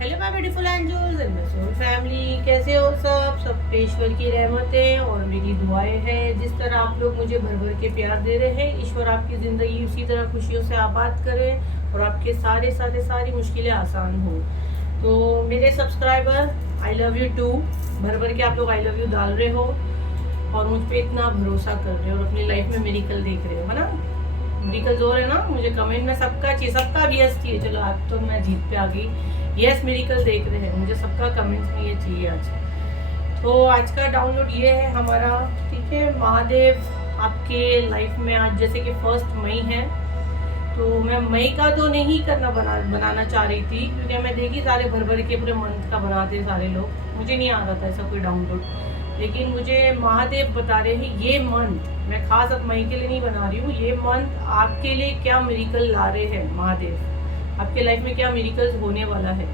Hello my beautiful angels and my soul family, कैसे हो सब ईश्वर की रहमतें और मेरी दुआएं हैं। जिस तरह आप लोग मुझे भर भर के प्यार दे रहे हैं, ईश्वर आपकी ज़िंदगी उसी तरह खुशियों से आबाद करे और आपके सारी मुश्किलें आसान हो। तो मेरे subscriber, I love you too. भर भर के आप लोग आई लव यू डाल रहे हो और मुझ पर इतना भरोसा कर रहे हो और अपनी लाइफ में मेरिकल देख रहे हो, है ना। मेरिकल जो है ना, मुझे कमेंट में सबका भी यस चाहिए। चलो आज तो मैं जीत पे आ गई। यस मेरिकल देख रहे हैं, मुझे सबका कमेंट्स में ये चाहिए आज। तो आज का डाउनलोड ये है हमारा, ठीक है। महादेव आपके लाइफ में आज जैसे कि 1 मई है, तो मैं मई का तो नहीं बनाना चाह रही थी, क्योंकि मैं देखी सारे भर भर के पूरे मंथ का बनाते सारे लोग। मुझे नहीं आ रहा था ऐसा कोई डाउनलोड, लेकिन मुझे महादेव बता रहे हैं ये मंथ, मैं खास अब मई के लिए नहीं बना रही हूँ, ये मंथ आपके लिए क्या मेरिकल ला रहे हैं महादेव, आपके लाइफ में क्या मेरिकल्स होने वाला है।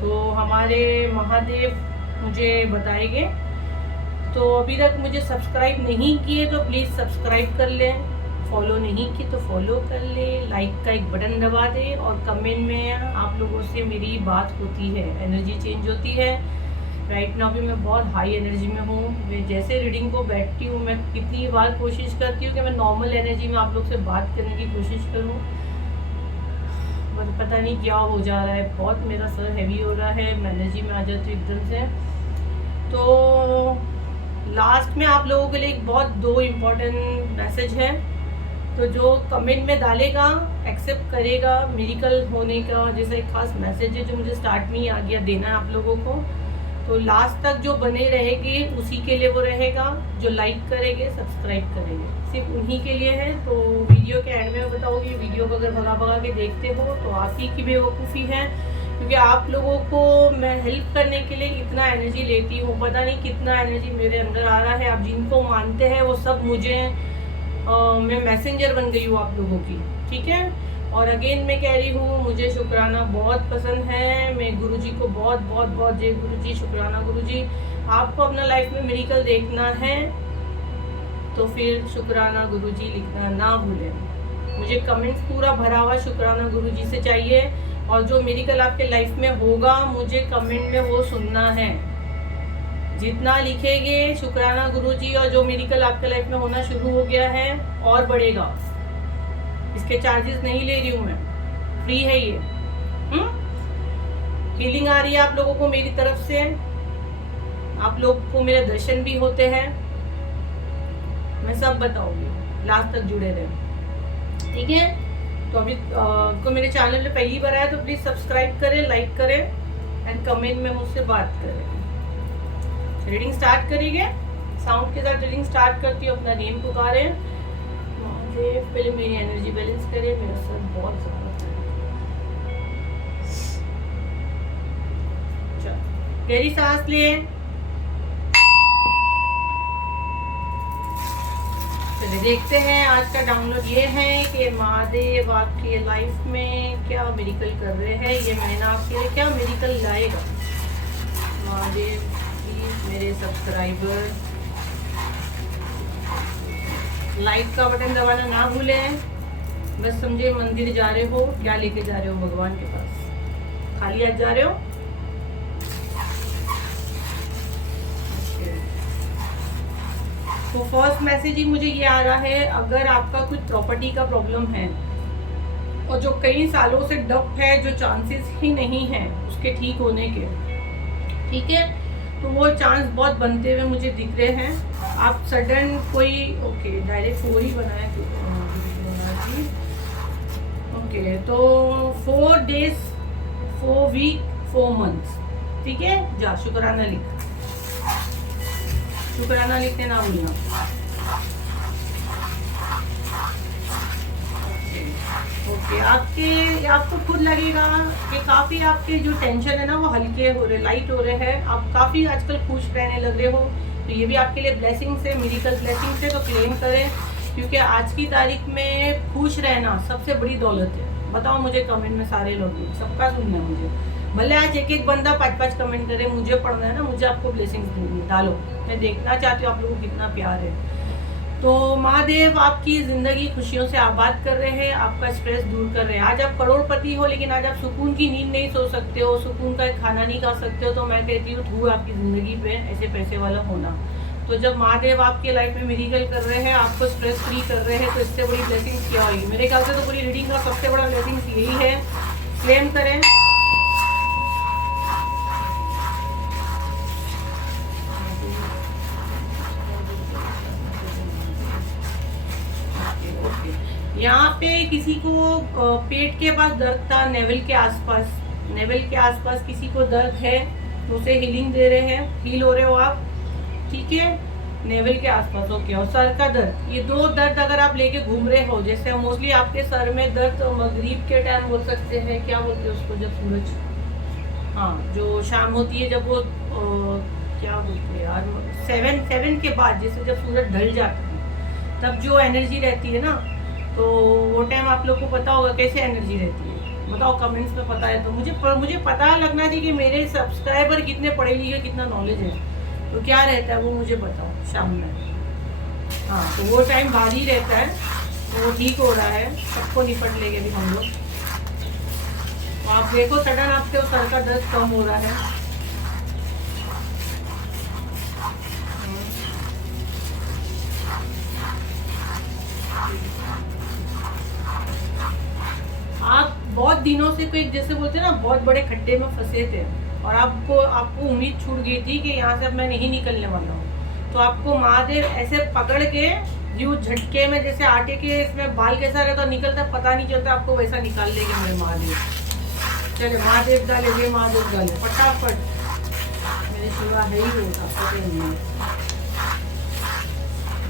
तो हमारे महादेव मुझे बताएंगे। तो अभी तक मुझे सब्सक्राइब नहीं किए तो प्लीज़ सब्सक्राइब कर लें, फॉलो नहीं की तो फॉलो कर ले, लाइक का एक बटन दबा दे और कमेंट में आप लोगों से मेरी बात होती है, एनर्जी चेंज होती है। राइट नाउ भी मैं बहुत हाई एनर्जी में हूँ। मैं जैसे रीडिंग को बैठती हूँ, मैं कितनी बार कोशिश करती हूँ कि मैं नॉर्मल एनर्जी में आप लोग से बात करने की कोशिश करूँ, पर पता नहीं क्या हो जा रहा है। बहुत मेरा सर हैवी हो रहा है, मैं एनर्जी में आ जाती हूँ एकदम से। तो लास्ट में आप लोगों के लिए एक बहुत 2 इम्पोर्टेंट मैसेज है, तो जो कमेंट में डालेगा, एक्सेप्ट करेगा मेरिकल होने का, जैसा एक खास मैसेज है जो मुझे स्टार्ट में ही आ गया देना है आप लोगों को। तो लास्ट तक जो बने रहेगी उसी के लिए वो रहेगा, जो लाइक करेंगे सब्सक्राइब करेंगे, सिर्फ उन्हीं के लिए है। तो वीडियो के एंड में मैं बताऊँगी, वीडियो को अगर भगा के देखते हो तो आप ही की बेवकूफ़ी है, क्योंकि आप लोगों को मैं हेल्प करने के लिए इतना एनर्जी लेती हूँ। पता नहीं कितना एनर्जी मेरे अंदर आ रहा है, आप जिनको मानते हैं वो सब मुझे मैं मैसेंजर बन गई हूँ आप लोगों की, ठीक है। और अगेन मैं कह रही हूँ, मुझे शुक्राना बहुत पसंद है। मैं गुरुजी को बहुत बहुत बहुत जय गुरुजी, शुक्राना गुरुजी। आपको अपना लाइफ में मेरिकल देखना है तो फिर शुक्राना गुरुजी लिखना ना भूलें। मुझे कमेंट्स पूरा भरा हुआ शुक्राना गुरुजी से चाहिए, और जो मेरिकल आपके लाइफ में होगा मुझे कमेंट में वो सुनना है। जितना लिखेंगे शुक्राना गुरुजी, और जो मेरिकल आपके लाइफ में होना शुरू हो गया है और बढ़ेगा, इसके चार्जेस नहीं ले रही हूँ मैं, फ्री है ये। हीलिंग आ रही है आप लोगों को मेरी तरफ से, आप लोग को मेरे दर्शन भी होते हैं, मैं सब बताऊंगी, लास्ट तक जुड़े रहे, ठीक है। तो अभी को मेरे चैनल पे पहली बार आया तो प्लीज सब्सक्राइब करें, लाइक करें एंड कमेंट में मुझसे बात करें। रीडिंग स्टार्ट करेंगे, साउंड के साथ रीडिंग स्टार्ट करती हूँ। अपना नेम पुकारे, पहले मेरी एनर्जी बैलेंस करे, मेरा सर बहुत ज्यादा। गहरी सांस ले, चलिए देखते हैं आज का डाउनलोड ये है कि महादेव आपकी लाइफ में क्या मेरिकल कर रहे हैं, ये महीना आपके लिए क्या मेरिकल लाएगा। महादेव प्लीज मेरे सब्सक्राइबर लाइक का बटन दबाना ना भूलें। बस समझे मंदिर जा रहे हो, क्या लेके जा रहे हो भगवान के पास, खाली हाथ जा रहे हो। तो फर्स्ट मैसेज ही मुझे ये आ रहा है, अगर आपका कुछ प्रॉपर्टी का प्रॉब्लम है और जो कई सालों से डप है, जो चांसेस ही नहीं है उसके ठीक होने के, ठीक है, तो वो चांस बहुत बनते हुए मुझे दिख रहे हैं। आप सडन कोई डायरेक्ट 4 ही बनाया जी, ओके। तो 4 डेज 4 वीक 4 मंथ्स, ठीक है। जा शुक्राना लिख, शुक्राना लिखते ना भूलना। ओके, आपको खुद लगेगा कि काफ़ी आपके जो टेंशन है ना वो हल्के हो रहे, लाइट हो रहे हैं, आप काफ़ी आजकल खुश रहने लग रहे हो। तो ये भी आपके लिए ब्लेसिंग्स है, मेरिकल ब्लेसिंग्स है, तो क्लेम करें, क्योंकि आज की तारीख में खुश रहना सबसे बड़ी दौलत है। बताओ मुझे कमेंट में सारे लोग, सबका सुनना है मुझे, भले आज एक बंदा 5 कमेंट करे, मुझे पढ़ना है ना, मुझे आपको ब्लेसिंग्स देनी, डालो। मैं देखना चाहती हूँ आप लोगों को कितना प्यार है। तो महादेव आपकी ज़िंदगी खुशियों से आबाद कर रहे हैं, आपका स्ट्रेस दूर कर रहे हैं। आज आप करोड़पति हो लेकिन आज आप सुकून की नींद नहीं सो सकते हो, सुकून का एक खाना नहीं खा सकते हो, तो मैं कहती हूँ धू आपकी ज़िंदगी पे ऐसे पैसे वाला होना। तो जब महादेव आपके लाइफ में मिरेकल कर रहे हैं, आपको स्ट्रेस फ्री कर रहे हैं, तो इससे बड़ी ब्लेसिंग्स क्या होगी? मेरे ख्याल से तो पूरी रीडिंग का सबसे बड़ा ब्लेसिंग्स यही है। क्लेम करें। यहाँ पे किसी को पेट के पास दर्द था, नेवल के आसपास किसी को दर्द है, तो उसे हीलिंग दे रहे हैं, हील हो रहे हो आप, ठीक है। नेवल के आसपास, ओके। और सर का दर्द, ये दो दर्द अगर आप लेके घूम रहे हो, जैसे मोस्टली आपके सर में दर्द मगरिब के टाइम बोल सकते हैं, क्या बोलते हैं उसको, जब सूरज, हाँ, जो शाम होती है, जब वो क्या बोलते हैं यार, 7 के बाद, जैसे जब सूरज ढल जाता है, तब जो एनर्जी रहती है ना, तो वो टाइम आप लोग को पता होगा कैसे एनर्जी रहती है, बताओ कमेंट्स में पता है तो। मुझे पता लगना चाहिए कि मेरे सब्सक्राइबर कितने पढ़े लिखे, कितना नॉलेज है, तो क्या रहता है वो मुझे बताओ शाम में। हाँ, तो वो टाइम भारी रहता है, तो वो ठीक हो रहा है, सबको निपट लेंगे भी हम लोग। तो आप देखो सडन आपके सर का दर्द कम हो रहा है। आप बहुत दिनों से कोई, जैसे बोलते हैं ना, बहुत बड़े खड्डे में फंसे थे और आपको उम्मीद छूट गई थी कि यहाँ से अब मैं नहीं निकलने वाला हूँ, तो आपको महादेव ऐसे पकड़ के, जो झटके में जैसे आटे के इसमें बाल कैसा रहता निकलता पता नहीं चलता, आपको वैसा निकाल लेंगे मेरे महादेव। चले महादेव डाले, ये महादेव डाले फटाफट, मेरे सिवा है ही होता पता नहीं है।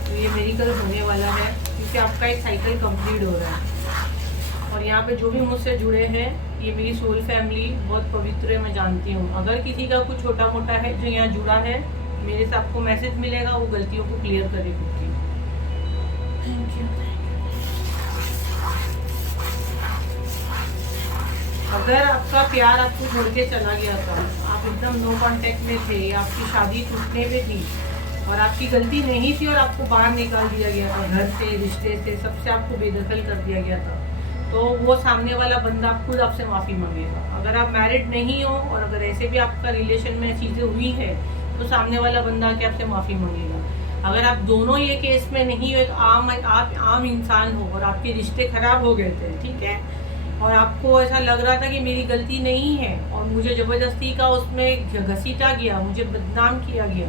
तो ये मेडिकल होने वाला है, क्योंकि आपका एक साइकिल कंप्लीट हो रहा है। और यहाँ पे जो भी मुझसे जुड़े हैं, ये मेरी सोल फैमिली बहुत पवित्र है, मैं जानती हूँ। अगर किसी का कुछ छोटा मोटा है जो यहाँ जुड़ा है, मेरे से आपको मैसेज मिलेगा, वो गलतियों को क्लियर करे खुद की। Thank you. अगर आपका प्यार आपको छोड़ के चला गया था, आप एकदम नो कांटेक्ट में थे, आपकी शादी टूटने पे थी और आपकी गलती नहीं थी और आपको बाहर निकाल दिया गया था, घर से, रिश्ते से, सबसे आपको बेदखल कर दिया गया था, तो वो सामने वाला बंदा खुद आपसे माफ़ी मांगेगा। अगर आप मैरिड नहीं हो और अगर ऐसे भी आपका रिलेशन में चीज़ें हुई है, तो सामने वाला बंदा आके आपसे माफ़ी मांगेगा। अगर आप दोनों ये केस में नहीं हो, एक आप आम इंसान हो और आपके रिश्ते खराब हो गए थे, ठीक है, और आपको ऐसा लग रहा था कि मेरी गलती नहीं है और मुझे ज़बरदस्ती का उसमें घसीटा गया, मुझे बदनाम किया गया,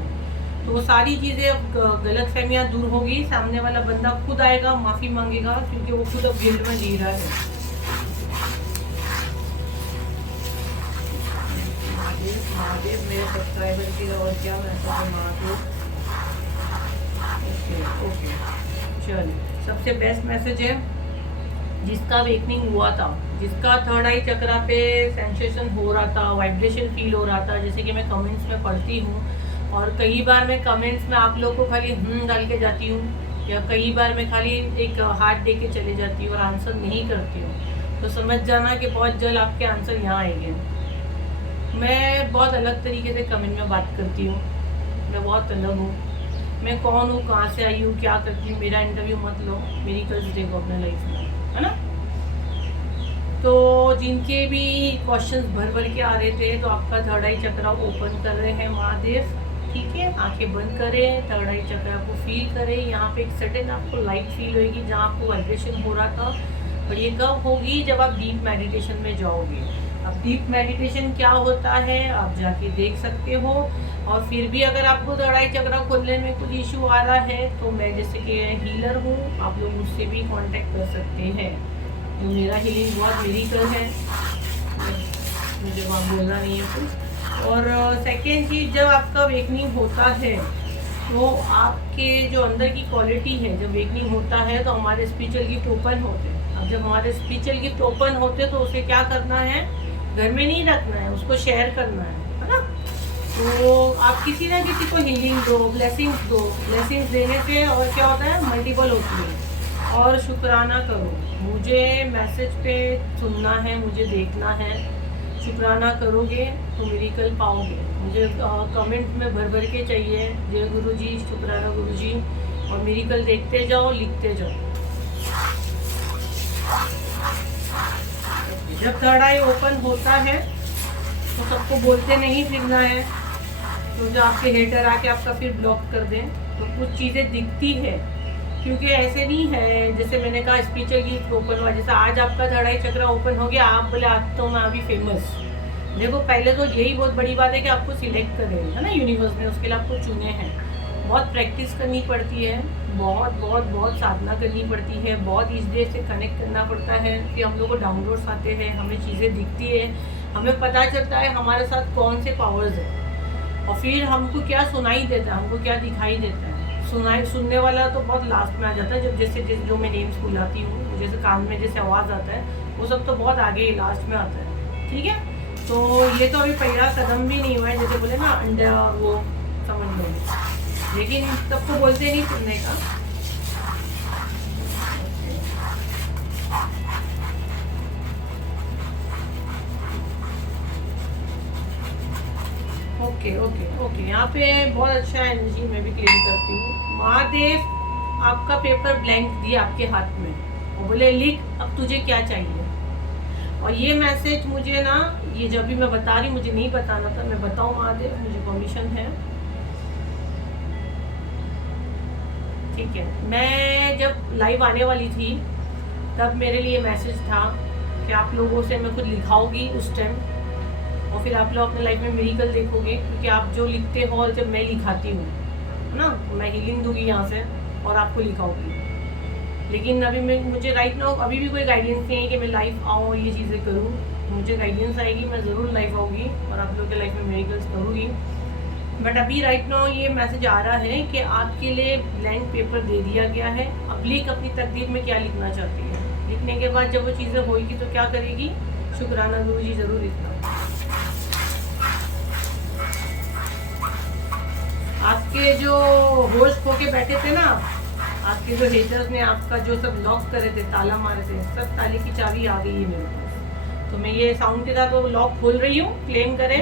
तो वो सारी चीज़ें, गलत फहमियाँ दूर होगी, सामने वाला बंदा खुद आएगा, माफ़ी मांगेगा, क्योंकि वो खुद अब गिल्ट में जी रहा है। महादेव मेरे सब्सक्राइबर के और क्या मैसेज महादेव। ओके, चलिए, सबसे बेस्ट मैसेज है, जिसका वेकनिंग हुआ था, जिसका थर्ड आई चक्रा पे सेंसेशन हो रहा था, वाइब्रेशन फील हो रहा था, जैसे कि मैं कमेंट्स में पढ़ती हूँ और कई बार मैं कमेंट्स में आप लोग को खाली डाल के जाती हूँ, या कई बार मैं खाली एक हार्ट दे के चले जाती हूँ और आंसर नहीं करती हूँ, तो समझ जाना कि बहुत जल्द आपके आंसर यहाँ आएंगे। मैं बहुत अलग तरीके से कमेंट में बात करती हूँ, मैं बहुत अलग हूँ, मैं कौन हूँ, कहाँ से आई हूँ, क्या करती हूँ, मेरा इंटरव्यू मत लो, मेरी कल्स देखो अपने लाइफ में, है ना। तो जिनके भी क्वेश्चंस भर के आ रहे थे, तो आपका थर्ड आई चक्रा ओपन कर रहे हैं महादेव, ठीक है। आंखें बंद करें, थर्ड आई चक्रा को फील करें। यहाँ पे एक सडन आपको लाइट फील होगी जहाँ आपको वाइब्रेशन हो रहा था, और ये कब होगी, जब आप डीप मेडिटेशन में जाओगे। अब डीप मेडिटेशन क्या होता है आप जाके देख सकते हो। और फिर भी अगर आपको थर्ड आई चक्रा खोलने में कुछ इशू आ रहा है, तो मैं जैसे कि हीलर हूँ, आप लोग मुझसे भी कांटेक्ट कर सकते हैं। जो मेरा हीलिंग बहुत मेडिकल है, मुझे वहाँ बोलना नहीं है कुछ। और सेकेंड चीज़, जब आपका वेकनिंग होता है, तो आपके जो अंदर की क्वालिटी है, जब वेकनिंग होता है तो हमारे स्पिरिचुअल गिफ्ट ओपन होते हैं। अब जब हमारे स्पिरिचुअल गिफ्ट ओपन होते हैं, तो उसे क्या करना है, घर में नहीं रखना है, उसको शेयर करना है ना। तो आप किसी ना किसी को हीलिंग दो, ब्लेसिंग्स दो। ब्लेसिंग्स देने से और क्या होता है, मल्टीपल होती है। और शुक्राना करो, मुझे मैसेज पे सुनना है, मुझे देखना है, शुक्राना करोगे तो मिरेकल पाओगे। मुझे कमेंट में भर के चाहिए, जय गुरु जी, शुक्राना गुरु जी, और मिरेकल देखते जाओ, लिखते जाओ। जब थर्ड आई ओपन होता है तो सबको बोलते नहीं फिरना है, तो जो आपके हेटर आके आपका फिर ब्लॉक कर दें। तो कुछ चीज़ें दिखती है, क्योंकि ऐसे नहीं है जैसे मैंने कहा स्पिरिचुअल गिफ्ट ओपन हुआ, जैसे आज आपका थर्ड आई चक्र ओपन हो गया, आप बोले आज तो मैं अभी फेमस। देखो पहले तो यही बहुत बड़ी बात है कि आपको सिलेक्ट करे है ना यूनिवर्स ने, उसके लिए आपको चुने हैं। बहुत प्रैक्टिस करनी पड़ती है, बहुत बहुत बहुत साधना करनी पड़ती है, बहुत इस देश से कनेक्ट करना पड़ता है कि हम लोग को डाउनलोड्स आते हैं, हमें चीज़ें दिखती है, हमें पता चलता है हमारे साथ कौन से पावर्स है, और फिर हमको क्या सुनाई देता है, हमको क्या दिखाई देता है। सुनने वाला तो बहुत लास्ट में आ जाता है, जब जैसे जो मैं नेम्स बुलाती हूँ, जैसे कान में जैसे आवाज़ आता है, वो सब तो बहुत आगे लास्ट में आता है। ठीक है, तो ये तो अभी पहला कदम भी नहीं हुआ है, जैसे बोले ना अंडा वो समझ लो, लेकिन सबको बोलते नहीं सुनने का। ओके ओके ओके, यहाँ पे बहुत अच्छा एनर्जी मैं भी क्लेम करती हूँ। महादेव आपका पेपर ब्लैंक दिया आपके हाथ में, वो बोले लिख अब तुझे क्या चाहिए। और ये मैसेज मुझे ना, ये जब भी मैं बता रही मुझे नहीं बताना था, मैं बताऊँ महादेव, मुझे परमिशन है। ठीक है, मैं जब लाइव आने वाली थी तब मेरे लिए मैसेज था कि आप लोगों से मैं खुद लिखाऊंगी उस टाइम, और फिर आप लोग अपने लाइफ में मिरेकल देखोगे, क्योंकि आप जो लिखते हो और जब मैं लिखाती हूँ है ना, मैं हीलिंग दूंगी यहाँ से और आपको लिखाऊंगी। लेकिन अभी मुझे राइट नाउ अभी भी कोई गाइडेंस नहीं है कि मैं लाइव आऊँ और ये चीज़ें करूँ। मुझे गाइडेंस आएगी, मैं ज़रूर लाइव आऊँगी और आप लोगों के लाइफ में मिरेकल्स करूँगी। बट अभी राइट नाउ ये मैसेज आ रहा है कि आपके लिए ब्लैंक पेपर दे दिया गया है, अब लिख अपनी तकदीर में क्या लिखना चाहती है। लिखने के बाद जब वो चीज़ें होगी तो क्या करेगी, शुक्राना गुरु जी ज़रूर लिखना। आपके जो होश खो के बैठे थे ना, आपके जो हेटर्स ने आपका जो सब लॉक करे थे, ताला मारे थे, सब ताले की चाबी आ गई है मेरे पास। तो मैं ये साउंड के साथ वो लॉक खोल रही हूँ, क्लेम करें।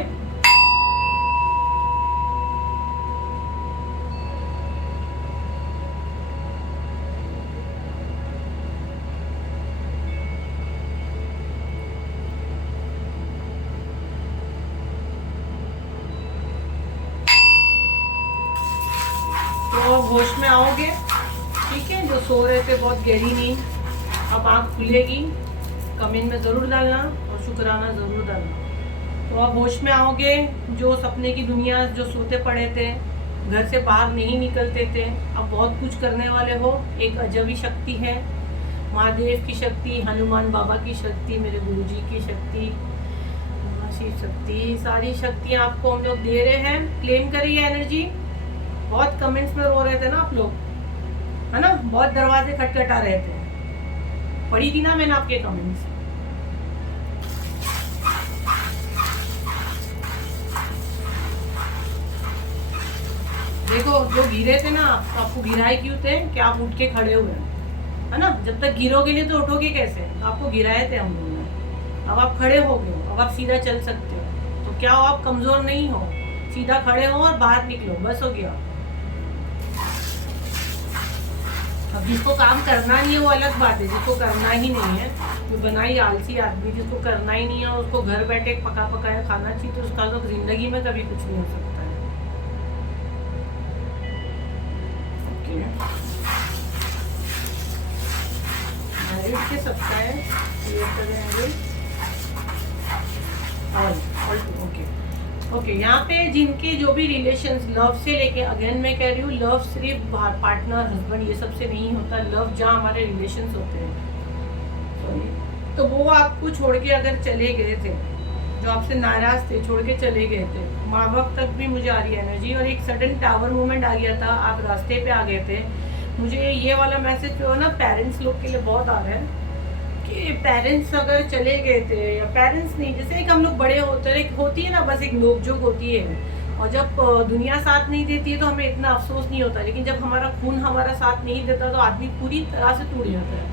तो अब होश में आओगे, ठीक है। जो सो रहे थे बहुत गहरी नींद, अब आँख खुलेगी, कमेंट में ज़रूर डालना और शुक्राना ज़रूर डालना। तो अब होश में आओगे, जो सपने की दुनिया, जो सोते पड़े थे, घर से बाहर नहीं निकलते थे, अब बहुत कुछ करने वाले हो। एक अजबी शक्ति है, महादेव की शक्ति, हनुमान बाबा की शक्ति, मेरे गुरुजी की शक्ति, शिव शक्ति, सारी शक्तियाँ आपको हम लोग दे रहे हैं। क्लेम करिए एनर्जी। बहुत कमेंट्स में रो रहे थे ना आप लोग, है ना, बहुत दरवाजे खटखटा रहे थे, पढ़ी थी ना मैंने आपके कमेंट्स। देखो जो गिरे थे ना, आपको गिराए क्यों थे कि आप उठ के खड़े हुए, है ना। जब तक गिरोगे नहीं तो उठोगे कैसे, आपको गिराए थे हम लोगों ने। अब आप खड़े हो गए हो, अब आप सीधा चल सकते हो, तो क्या हो, आप कमजोर नहीं हो, सीधा खड़े हो और बाहर निकलो, बस हो गया। अब जिसको काम करना नहीं है वो अलग बात है, जिसको करना ही नहीं है, वो बनाई आलसी आदमी, जिसको करना ही नहीं है उसको घर बैठे पका पकाया खाना चाहिए, तो उसका तो जिंदगी में कभी कुछ नहीं हो सकता है। के सबका है, ओके। यहाँ पे जिनके जो भी रिलेशंस लव से लेके, अगेन मैं कह रही हूँ, लव सिर्फ पार्टनर हस्बैंड ये सबसे नहीं होता। लव जहाँ हमारे रिलेशंस होते हैं, तो वो आपको छोड़ के अगर चले गए थे, जो आपसे नाराज थे, छोड़ के चले गए थे, माँ बाप तक भी मुझे आ रही है एनर्जी, और एक सडन टावर मूवमेंट आ गया था, आप रास्ते पे आ गए थे। मुझे ये वाला मैसेज जो है ना पेरेंट्स लोग के लिए बहुत आ रहा है कि पेरेंट्स अगर चले गए थे, या पेरेंट्स नहीं, जैसे एक हम लोग बड़े होते हैं, एक होती है ना बस एक नोकझोंक होती है, और जब दुनिया साथ नहीं देती है तो हमें इतना अफसोस नहीं होता, लेकिन जब हमारा खून हमारा साथ नहीं देता तो आदमी पूरी तरह से टूट जाता है,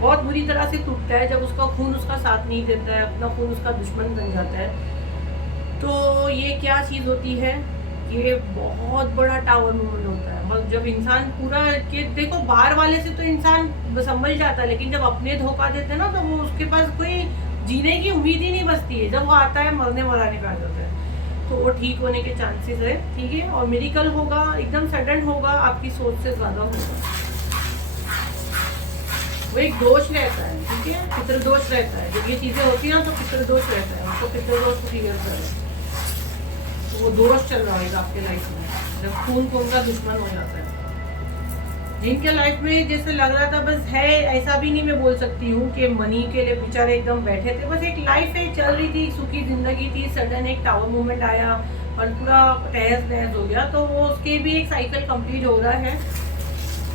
बहुत बुरी तरह से टूटता है। जब उसका खून उसका साथ नहीं देता है, अपना खून उसका दुश्मन बन जाता है। तो ये क्या चीज़ होती है, ये बहुत बड़ा टावर मूवमेंट होता है। मतलब जब इंसान पूरा कि देखो बाहर वाले से तो इंसान संभल जाता है, लेकिन जब अपने धोखा देते हैं ना तो वो उसके पास कोई जीने की उम्मीद ही नहीं बचती है। जब वो आता है मरने मराने का आ जाता है, तो वो ठीक होने के चांसेस है। ठीक है, और मेडिकल होगा, एकदम सडन होगा, आपकी सोच से ज़्यादा होगा। वो एक दोष रहता है, ठीक है, पितृदोष रहता है। जब ये चीज़ें होती हैं ना तो पितृदोष रहता है, उसको पितृदोष को क्लियर करें। वो दोष चल रहा होगा आपके लाइफ में, जब खून का दुश्मन हो जाता है। जिनके लाइफ में जैसे लग रहा था बस है, ऐसा भी नहीं मैं बोल सकती हूँ कि मनी के लिए बेचारे एकदम बैठे थे, बस एक लाइफ है चल रही थी, सुखी जिंदगी थी, सडन एक टावर मूवमेंट आया और पूरा तहस नहस हो गया। तो वो उसके भी एक साइकिल कंप्लीट हो रहा है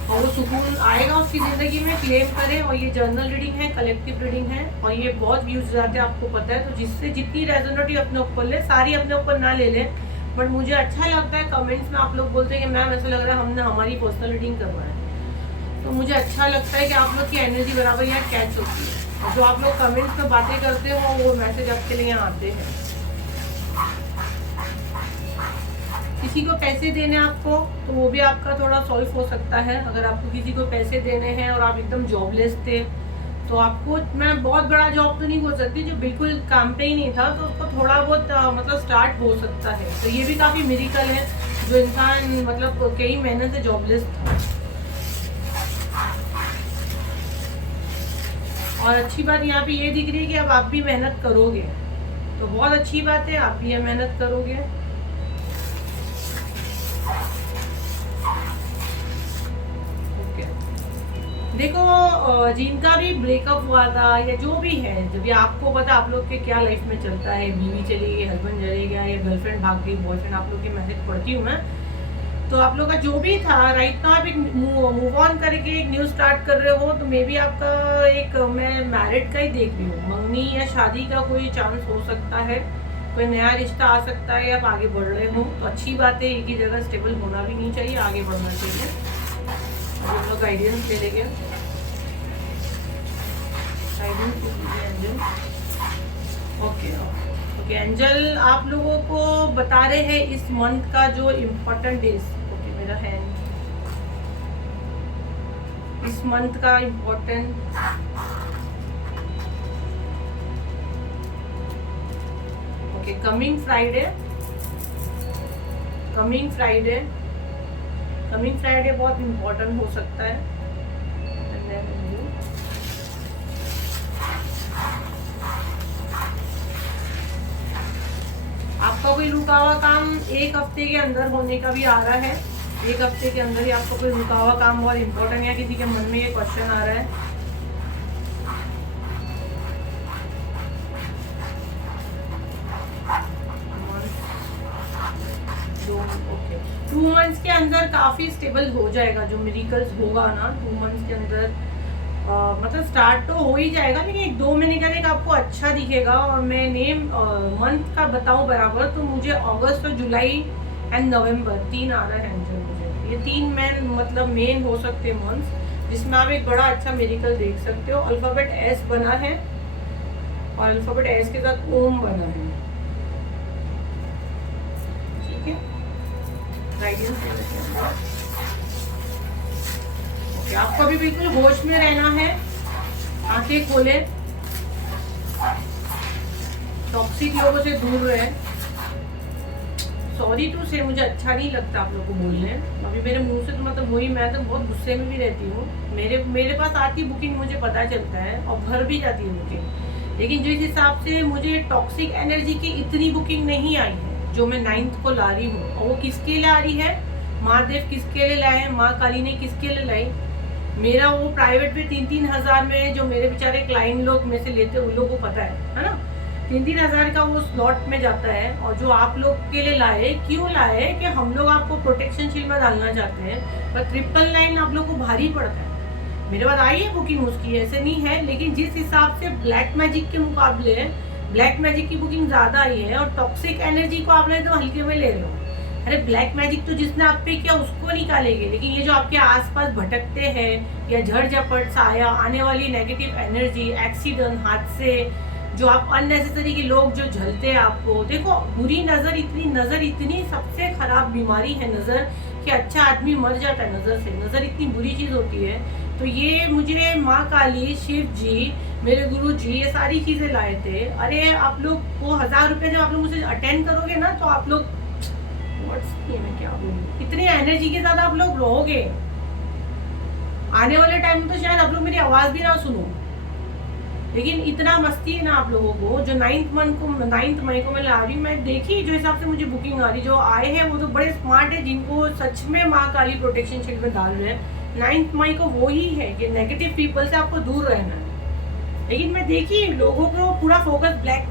और वो सुकून आएगा उसकी ज़िंदगी में, क्लेम करें। और ये जर्नल रीडिंग है, कलेक्टिव रीडिंग है, और ये बहुत व्यूज जाते हैं, आपको पता है। तो जिससे जितनी रेजोनेटिव अपने ऊपर ले, सारी अपने ऊपर ना ले लें, बट मुझे अच्छा लगता है कमेंट्स में आप लोग बोलते हैं कि मैम ऐसा लग रहा है हमने हमारी पर्सनल रीडिंग करवाया है। तो मुझे अच्छा लगता है कि आप लोग की एनर्जी बराबर यहाँ कैच होती है, और जो आप लोग कमेंट्स में बातें करते हो वो मैसेज आपके लिए यहाँ आते हैं। किसी को पैसे देने आपको, तो वो भी आपका थोड़ा सॉल्व हो सकता है। अगर आपको किसी को पैसे देने हैं और आप एकदम जॉबलेस थे, तो आपको, मैं बहुत बड़ा जॉब तो नहीं बोल सकती, जो बिल्कुल काम पे ही नहीं था, तो उसको थोड़ा बहुत मतलब स्टार्ट हो सकता है। तो ये भी काफ़ी मिरेकल है, जो इंसान मतलब कई महीने से जॉबलेस था। और अच्छी बात यहाँ पे ये दिख रही है कि अब आप भी मेहनत करोगे, तो बहुत अच्छी बात है, आप भी ये मेहनत करोगे। देखो जिनका भी ब्रेकअप हुआ था या जो भी है, जब ये आपको पता आप लोग के क्या लाइफ में चलता है, बीवी चली गई, हस्बैंड चले गया, या गर्लफ्रेंड भाग गई, बॉयफ्रेंड, आप लोग के मैसेज पढ़ती हूँ मैं, तो आप लोग का जो भी था राइट ना, आप एक मूव ऑन करके एक न्यू स्टार्ट कर रहे हो। तो मे बी आपका एक, मैं मैरिड का ही देख रही हूँ, मंगनी या शादी का कोई चांस हो सकता है, कोई नया रिश्ता आ सकता है, आप आगे बढ़ रहे हो, तो अच्छी बात है। एक ही जगह स्टेबल होना भी नहीं चाहिए, आगे बढ़ना चाहिए। हम लोग गाइडेंस ले लेंगे, ओके ओके एंजल आप लोगों को बता रहे हैं इस मंथ का जो इम्पोर्टेंट डेज। ओके मेरा हैंड, इस मंथ का important, okay coming Friday, coming Friday, coming Friday बहुत इम्पोर्टेंट हो सकता है। आपका कोई रुका हुआ काम एक हफ्ते के अंदर होने का भी आ रहा है, एक हफ्ते के अंदर ही आपका कोई रुका हुआ काम बहुत इम्पोर्टेंट है। किसी के मन में ये क्वेश्चन आ रहा है, ओके 2 मंथ्स के अंदर काफी स्टेबल हो जाएगा। जो मिरेकल्स होगा ना 2 मंथ्स के अंदर, मतलब स्टार्ट तो हो ही जाएगा, लेकिन 1-2 महीने का एक आपको अच्छा दिखेगा। और मैं नेम मंथ का बताऊं बराबर, तो मुझे अगस्त और जुलाई एंड नवंबर 3 आ रहा है मुझे। ये 3 मतलब मेन हो सकते हैं मंथ्स, जिसमें आप एक बड़ा अच्छा मिरेकल देख सकते हो। अल्फ़ाबेट एस बना है और अल्फ़ाबेट एस के साथ ओम बना है, ठीक है। गाइडेंस आपको भी बिल्कुल होश में रहना है, आंखें खोले, टॉक्सिक लोगों से दूर रहे। सॉरी टू से, मुझे अच्छा नहीं लगता आप लोगों को बोलने, अभी मेरे मुंह से तो मतलब वही, मैं तो बहुत गुस्से में भी रहती हूँ। मेरे पास आती बुकिंग, मुझे पता चलता है, और भर भी जाती है बुकिंग, लेकिन जिस हिसाब से मुझे टॉक्सिक एनर्जी की इतनी बुकिंग नहीं आई है जो मैं 9th को ला रही हूँ। और वो किसके लिए आ रही है, महादेव किसके लिए लाए, माँ काली ने किसके लिए लाई। मेरा वो प्राइवेट में 3-3 हज़ार में जो मेरे बेचारे क्लाइंट लोग में से लेते हैं, उन लोगों को पता है ना, 3-3 हज़ार का वो स्लॉट में जाता है। और जो आप लोग के लिए लाए, क्यों लाए कि हम लोग आपको प्रोटेक्शन शील्ड में डालना चाहते हैं, पर 999 आप लोग को भारी पड़ता है। मेरे पास आई है बुकिंग उसकी, ऐसे नहीं है, लेकिन जिस हिसाब से ब्लैक मैजिक के मुकाबले ब्लैक मैजिक की बुकिंग ज़्यादा आई है, और टॉक्सिक एनर्जी को आप लोग तो हल्के में ले रहे हो। अरे ब्लैक मैजिक तो जिसने आप पे किया उसको निकालेंगे, लेकिन ये जो आपके आसपास भटकते हैं, या झड़ झपट साया, आने वाली नेगेटिव एनर्जी, एक्सीडेंट, हादसे, जो आप अननेसेसरी के लोग जो झलते हैं आपको, देखो बुरी नज़र इतनी सबसे खराब बीमारी है नज़र, कि अच्छा आदमी मर जाता है नज़र से। नज़र इतनी बुरी चीज़ होती है। तो ये मुझे माँ काली, शिव जी, मेरे गुरु जी ये सारी चीज़ें लाए थे। अरे आप लोग को 1000 रुपये जब आप लोग मुझे अटेंड करोगे ना, तो आप लोग मैं क्या बोलूँ, इतनी एनर्जी के साथ आप लोग रहोगे। आने वाले टाइम में तो शायद आप लोग मेरी आवाज़ भी ना सुनो, लेकिन इतना मस्ती है ना आप लोगों को। जो 9 मई को मैं ला रही हूँ, मैं देखी जो हिसाब से मुझे बुकिंग आ रही, जो आए हैं वो तो बड़े स्मार्ट है, जिनको सच में माँ काली प्रोटेक्शन शील्ड में डाल रहे हैं। 9 मई को वो ही है कि नेगेटिव पीपल से आपको दूर रहना है। लेकिन मैं देखी लोगों को पूरा फोकस ब्लैक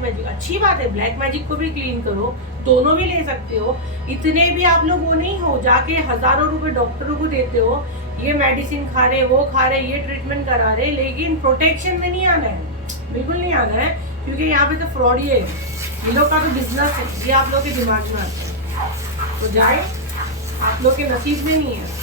मैजिक। अच्छी बात है, ब्लैक मैजिक को भी क्लीन करो, दोनों भी ले सकते हो। इतने भी आप लोग वो नहीं हो जाके हजारों रुपए डॉक्टरों को देते हो, ये मेडिसिन खा रहे, वो खा रहे, ये ट्रीटमेंट करा रहे, लेकिन प्रोटेक्शन में नहीं आना है, बिल्कुल नहीं आना है। क्योंकि यहाँ पे तो फ्रॉड ही है, ये लोग का तो बिजनेस है, ये आप लोग के दिमाग में आता है। तो जाए, आप लोग के नसीब में नहीं है।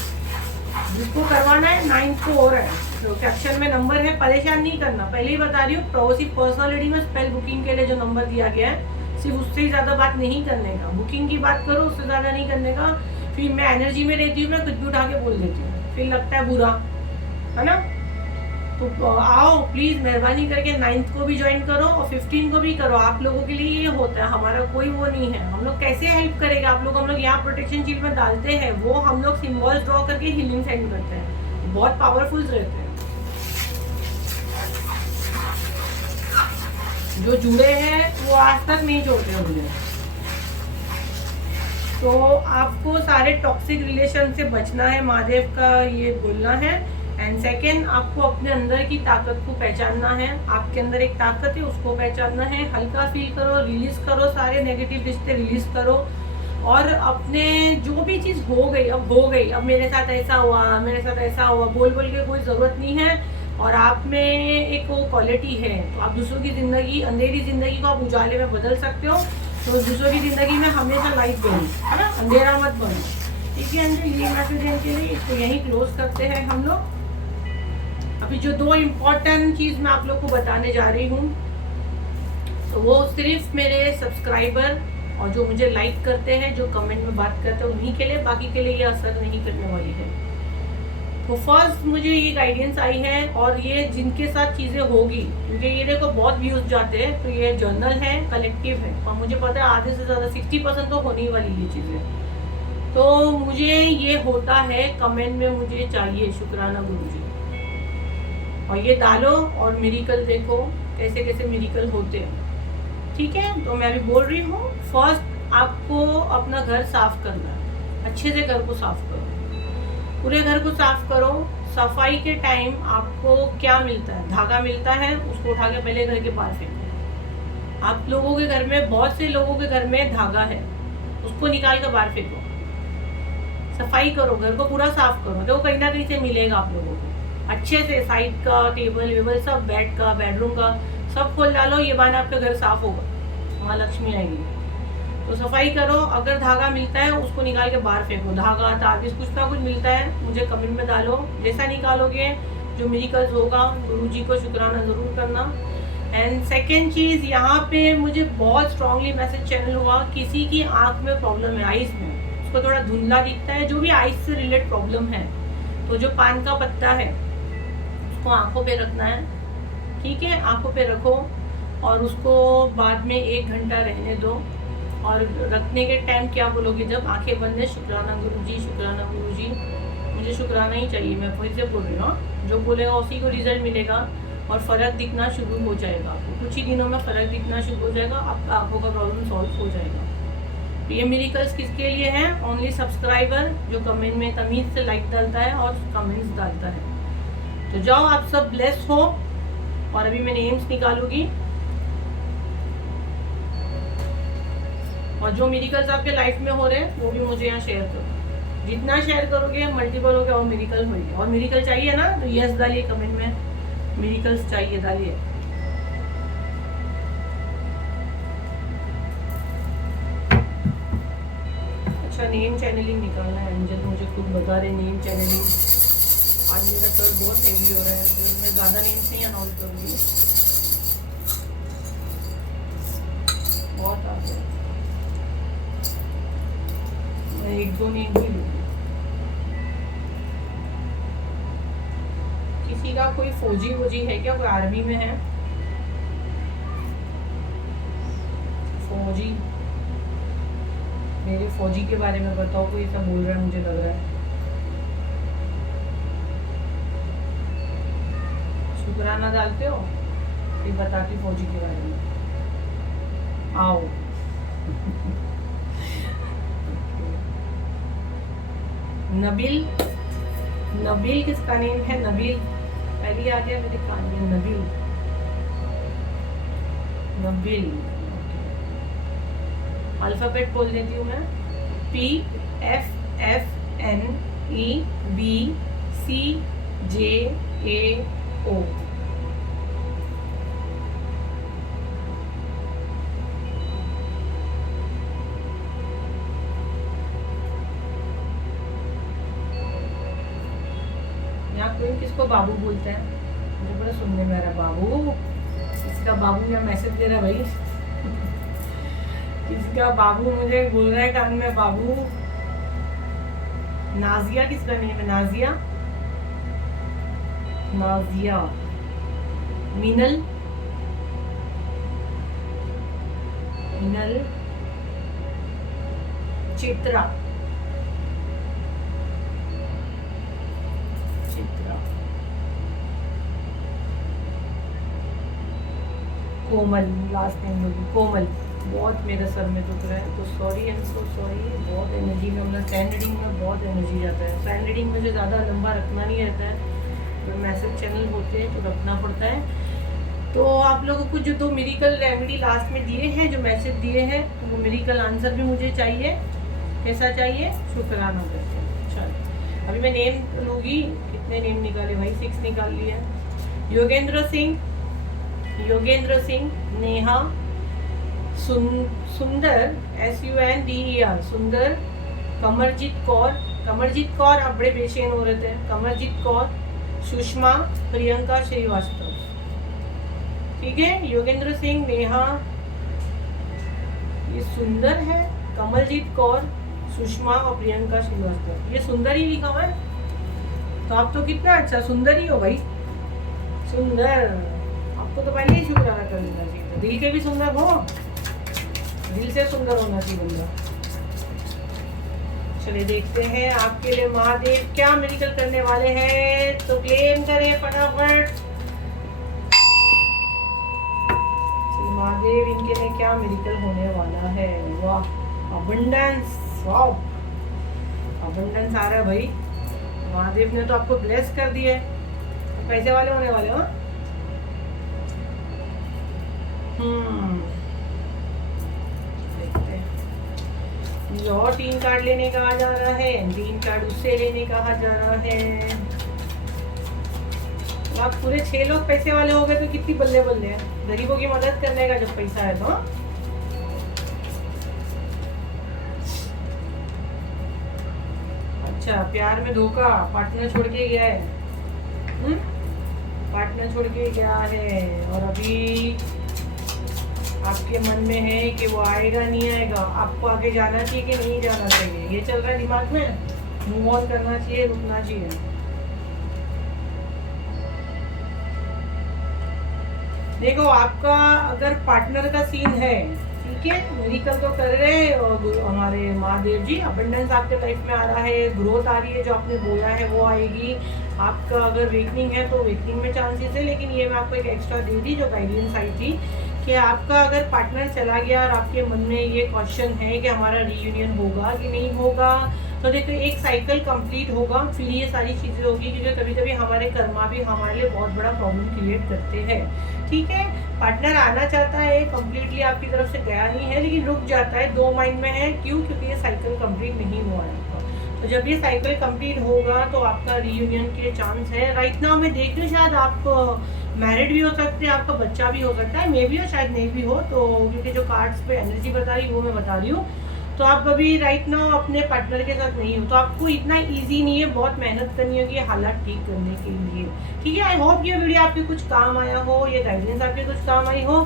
जिसको करवाना है 9 को और है, तो कैप्शन में नंबर है, परेशान नहीं करना। पहले ही बता रही हूँ, सिर्फ पर्सनलिटी में स्पेल बुकिंग के लिए जो नंबर दिया गया है, सिर्फ उससे ही ज़्यादा बात नहीं करने का। बुकिंग की बात करो, उससे ज़्यादा नहीं करने का। फिर मैं एनर्जी में रहती हूँ, मैं कुछ भी उठा के बोल देती हूँ, फिर लगता है बुरा, है ना। तो आओ प्लीज़, मेहरबानी करके 9 को भी ज्वाइन करो और 15 को भी करो। आप लोगों के लिए ये होता है, हमारा कोई वो नहीं है। हम लोग कैसे हेल्प करेगा आप लोग, हम लोग यहाँ प्रोटेक्शन शील्ड में डालते हैं, वो हम लोग सिम्बॉल्स ड्रॉ करके हीलिंग सेंड करते हैं, बहुत पावरफुल रहते हैं। जो जुड़े हैं वो आज तक नहीं छोड़ते मुझे। तो आपको सारे टॉक्सिक रिलेशन से बचना है, महादेव का ये बोलना है। एंड सेकेंड, आपको अपने अंदर की ताकत को पहचानना है। आपके अंदर एक ताकत है, उसको पहचानना है। हल्का फील करो, रिलीज करो, सारे नेगेटिव रिश्ते रिलीज करो। और अपने जो भी चीज़ हो गई, अब मेरे साथ ऐसा हुआ बोल के कोई ज़रूरत नहीं है। और आप में एक वो क्वालिटी है, तो आप दूसरों की ज़िंदगी, अंधेरी ज़िंदगी को आप उजाले में बदल सकते हो। तो दूसरों की ज़िंदगी में हमेशा लाइट बनो, है ना, अंधेरा मत बनो। ठीक है अंजलि, ये मैसेज देने के लिए इसको यहीं क्लोज करते हैं हम लोग। अभी जो 2 इम्पॉर्टेंट चीज़ मैं आप लोग को बताने जा रही हूँ, तो वो सिर्फ मेरे सब्सक्राइबर और जो मुझे लाइक करते हैं, जो कमेंट में बात करते हैं, उन्हीं के लिए, बाकी के लिए ये असर नहीं करने वाली है। तो फर्स्ट मुझे ये गाइडेंस आई है, और ये जिनके साथ चीज़ें होगी, क्योंकि ये देखो बहुत व्यूज जाते हैं, तो ये जर्नल है, कलेक्टिव है, और मुझे पता है आधे से ज़्यादा 60% तो होने वाली ये चीज़ें। तो मुझे ये होता है, कमेंट में मुझे चाहिए शुक्राना गुरुजी, और ये डालो और मिरेकल देखो कैसे कैसे मिरेकल होते हैं। ठीक है, तो मैं अभी बोल रही हूँ, फर्स्ट आपको अपना घर साफ करना है, अच्छे से घर को साफ करो, पूरे घर को साफ करो। सफाई के टाइम आपको क्या मिलता है, धागा मिलता है, उसको उठा के पहले घर के बाहर फेंको। आप लोगों के घर में, बहुत से लोगों के घर में धागा है, उसको निकाल कर बाहर फेंको। सफाई करो, घर को पूरा साफ करो। देखो कहीं ना कहीं से मिलेगा आप लोगों को अच्छे से, साइड का, टेबल वेबल सब, बेड का, बेडरूम का सब खोल डालो, ये बहाने आपका घर साफ होगा, वहाँ लक्ष्मी आएगी। तो सफाई करो। अगर धागा मिलता है उसको निकाल के बाहर फेंको, धागा, ताबीज़, कुछ ना कुछ मिलता है, मुझे कमेंट में डालो। जैसा निकालोगे जो मिरेकल्स होगा, गुरुजी को शुक्राना ज़रूर करना। एंड सेकेंड चीज़, यहाँ पे मुझे बहुत स्ट्रांगली मैसेज चैनल हुआ, किसी की आँख में प्रॉब्लम है, आइज़ में, उसको थोड़ा धुंधला दिखता है, जो भी आइज़ से रिलेटेड प्रॉब्लम है, तो जो पान का पत्ता है उसको आँखों पे रखना है। ठीक है, आँखों पे रखो और उसको बाद में 1 घंटा रहने दो। और रखने के टाइम क्या बोलोगे, जब आंखें बंद है, शुक्राना गुरुजी, मुझे शुक्राना ही चाहिए, मैं फिर से बोल रही हूँ, जो बोलेगा उसी को रिजल्ट मिलेगा और फ़र्क दिखना शुरू हो जाएगा। तो कुछ ही दिनों में फ़र्क दिखना शुरू हो जाएगा, आपका आंखों का प्रॉब्लम सॉल्व हो जाएगा। तो ये मिरेकल्स किसके लिए हैं? ओनली सब्सक्राइबर जो कमेंट में तमीज़ से लाइक डालता है और कमेंट्स डालता है। तो जाओ, आप सब ब्लेस्ड हो। और अभी मैं नेम्स निकालूंगी, और जो मिरेकल्स आपके लाइफ में हो रहे हैं वो भी मुझे यहाँ शेयर करो। जितना शेयर करोगे मल्टीपल हो गया और मिरेकल होगी। और मिरेकल चाहिए ना, तो यस डालिए कमेंट में, मिरेकल्स चाहिए डालिए। अच्छा, नेम चैनलिंग निकालना है अंजल, मुझे खुद बता रहे नेम चैनलिंग। आज मेरा सर बहुत हेवी हो रहा है, मैं ज़्यादा नेम्स नहीं अनाउंस करूँगी। बहुत आ गया। मैं 1-2 नींद ही लूँगी। किसी का कोई फौजी वोजी है क्या, कोई आर्मी में है? फौजी, मेरे फौजी के बारे में बताओ, कोई ऐसा बोल रहा है मुझे लग रहा है। शुक्राना डालते हो? फिर बताती फौजी के बारे में। आओ। नबील, नबील किसका नेम है? नबील पहले आ गया मेरे कान में। नबील, नबील। अल्फाबेट बोल देती हूँ मैं। PFFNEBCJAO। यहाँ कोई किसको बाबू बोलता है? मुझे बड़ा सुनने में आ रहा है बाबू। इसका बाबू या मैसेज दे रहा है भाई। किसका बाबू मुझे बोल रहा है कान में बाबू। नाजिया किसका नेम है? नाजिया, नाजिया। मिनल, मिनल। चित्रा, चित्रा। कोमल, लास्ट नेम होगी कोमल। बहुत मेरे सर में दुख रहा है, तो sorry, I am so sorry. बहुत एनर्जी में अपना सैंड रीडिंग में बहुत एनर्जी जाता है। सैंड रीडिंग में जो ज़्यादा लंबा रखना नहीं रहता है, जो मैसेज चैनल होते हैं तो रखना पड़ता है। तो आप लोगों को जो 2 मिरेकल रेमेडी लास्ट में दिए हैं, जो मैसेज दिए हैं, तो वो मिरेकल आंसर भी मुझे चाहिए। कैसा चाहिए? शुक्राना करके। चलो अभी मैं नेम लूँगी। कितने नेम निकाले भाई? 6 निकाल लिए। योगेंद्र सिंह, योगेंद्र सिंह। नेहा, सुंदर, SUNDER, सुंदर। कमरजीत कौर, कमरजीत कौर, आप बड़े बेचैन हो रहे थे। कमरजीत कौर। सुषमा, प्रियंका श्रीवास्तव। ठीक है, योगेंद्र सिंह, नेहा, ये सुंदर है। कमलजीत कौर, सुषमा और प्रियंका श्रीवास्तव। ये सुंदर ही लिखा हुआ है, तो आप तो कितना अच्छा सुंदर ही हो भाई। सुंदर, आपको तो पहले ही शुक्राना कर लेना चाहिए। दिल के भी सुंदर हो, दिल से सुंदर होना चाहिए बंदा। चलिए देखते हैं आपके लिए महादेव क्या मिरेकल करने वाले हैं, तो क्लेम करें फटाफट। महादेव इनके लिए क्या मिरेकल होने वाला है? वाह, अबंडेंस। वाह, अबंडेंस आ रहा है भाई। महादेव ने तो आपको ब्लेस कर दिया है, पैसे वाले होने वाले हो। और 3 कार्ड लेने कहा जा रहा है, 3 कार्ड उससे लेने कहा जा रहा है। तो आप पूरे 6 लोग पैसे वाले हो गए, तो कितनी बल्ले बल्ले हैं। गरीबों की मदद करने का जब पैसा है तो। अच्छा, प्यार में धोखा, पार्टनर छोड़ के गया है। पार्टनर छोड़ के गया है, और अभी आपके मन में है कि वो आएगा नहीं आएगा, आपको आगे जाना चाहिए कि नहीं जाना चाहिए, ये चल रहा है दिमाग में। मूव ऑन करना चाहिए, रुकना चाहिए। देखो, आपका अगर पार्टनर का सीन है, ठीक है, मिरेकल तो कर रहे हैं और हमारे महादेव जी। अबंडेंस आपके लाइफ में आ रहा है, ग्रोथ आ रही है, जो आपने बोया है वो आएगी। आपका अगर वेकनिंग है तो वेकनिंग में चांसेस है, लेकिन ये मैं आपको एक एक्स्ट्रा दे दी जो गाइडेंस आई थी कि आपका अगर पार्टनर चला गया और आपके मन में ये क्वेश्चन है कि हमारा रीयूनियन होगा कि नहीं होगा, तो देखो एक साइकिल कंप्लीट होगा, फिर ये सारी चीज़ें होगी, क्योंकि कभी कभी हमारे कर्मा भी हमारे लिए बहुत बड़ा प्रॉब्लम क्रिएट करते हैं। ठीक है, पार्टनर आना चाहता है, कंप्लीटली आपकी तरफ से गया नहीं है, लेकिन रुक जाता है, 2 माइंड में है। क्यों? क्योंकि ये साइकिल कंप्लीट नहीं हुआ है आपका। तो जब ये साइकिल कंप्लीट होगा तो आपका रीयूनियन के चांस है। राइट नाउ मैं देख रही हूँ, शायद आप मैरिड भी हो सकते हैं, आपका बच्चा भी हो सकता है, मे भी हो, शायद नहीं भी हो, तो क्योंकि जो कार्ड्स पे एनर्जी बता रही वो मैं बता रही हूँ। तो आप अभी राइट नाउ अपने पार्टनर के साथ नहीं हो, तो आपको इतना इजी नहीं है, बहुत मेहनत करनी होगी हालात ठीक करने के लिए। ठीक है, आई होप ये वीडियो आपके कुछ काम आया हो, ये गाइडेंस आपके कुछ काम आई हो।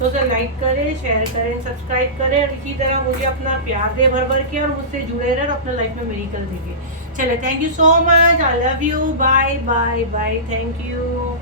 तो उसे लाइक करें, शेयर करें, सब्सक्राइब करें और इसी तरह मुझे अपना प्यार दे भर भर के और मुझसे जुड़े रहे और अपना लाइफ में मेरिकल देंगे। चले, thank you so much, I love you, bye bye bye, thank you.